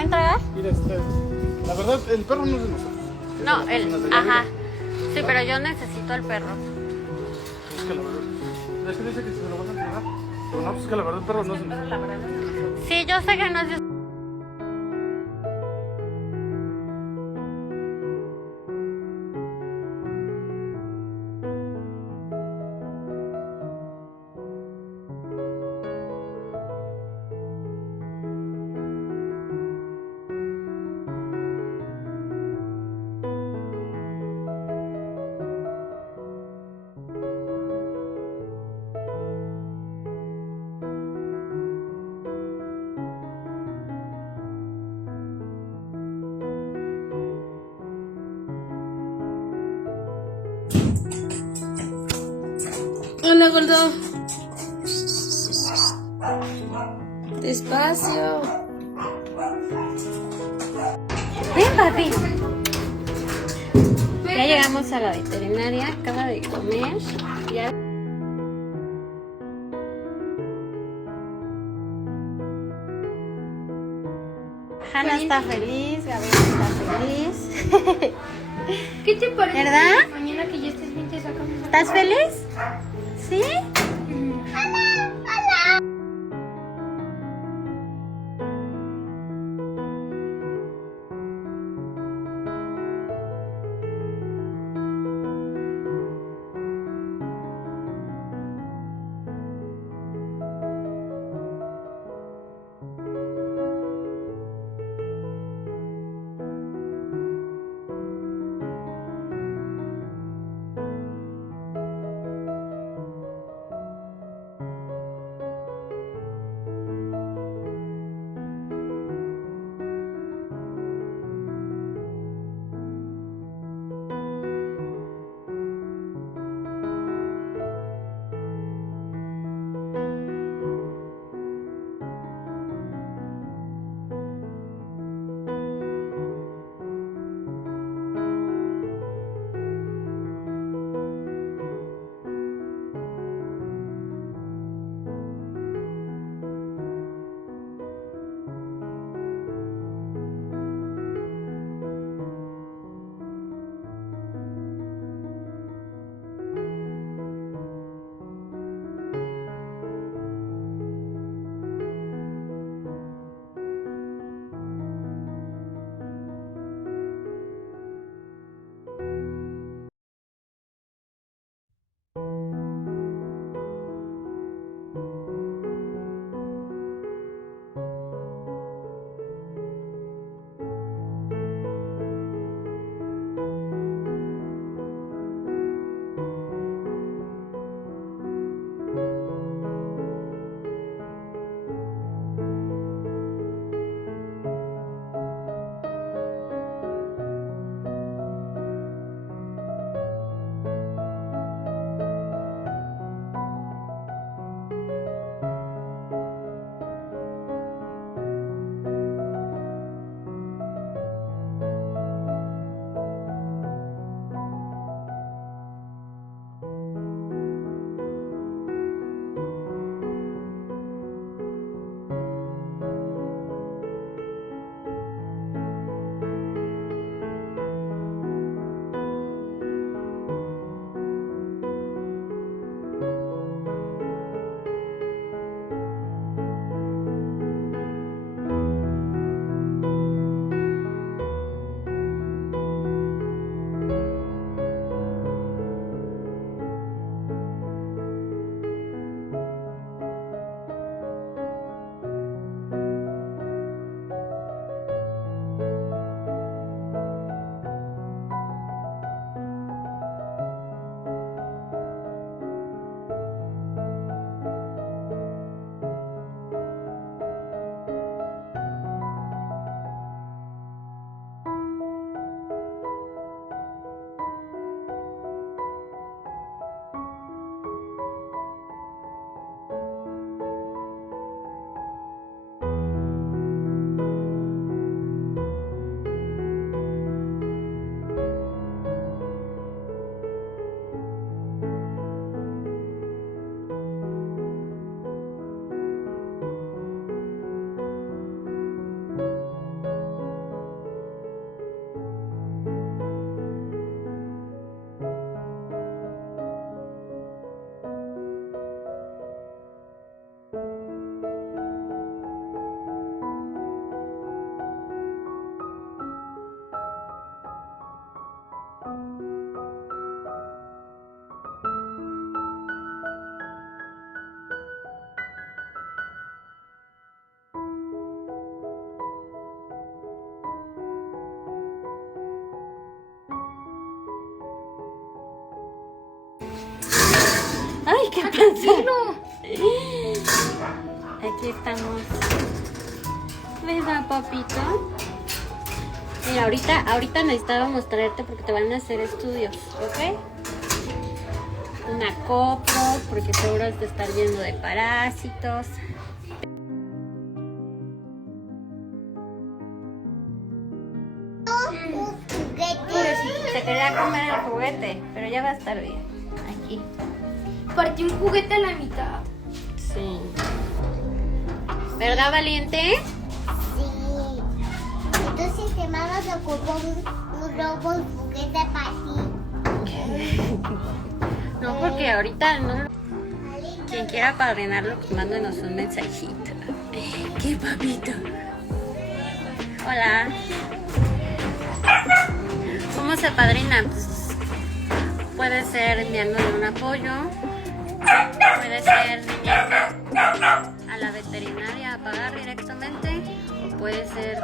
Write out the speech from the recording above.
a entregar? Mira, la verdad, el perro no es de nosotros. No, Es de las personas de el... allá Ajá. arriba. Sí, pero yo necesito el perro. Es que la verdad. Es que dice que se lo vas a entregar. Pero no, pues es que la verdad, el perro no es de nosotros. Sí, yo sé que no es de... Hola, gordo. Despacio. Ven, papi. Ya llegamos a la veterinaria, acaba de comer. Ya... Hanna está feliz, Gabriel está feliz. ¿Qué te parece? ¿Verdad? Mañana que ya estés bien te sacamos. ¿Estás feliz? ¿Sí? Aquí estamos. ¿Verdad, papito? Mira, ahorita necesitábamos traerte porque te van a hacer estudios, ¿ok? Una copro, porque seguro te estar lleno de parásitos. Se quería comer el juguete, pero ya va a estar bien. Aquí. Partí un juguete a la mitad. Sí. ¿Verdad, Valiente? Sí. Entonces te vamos a ocupar un nuevo juguete para ti. No, porque ahorita no. Quien quiera apadrinarlo, pues mándenos un mensajito. ¿Qué, papito? Hola. ¿Cómo se apadrina? Pues puede ser enviándole un apoyo, puede ser viniendo a la veterinaria a pagar directamente, o puede ser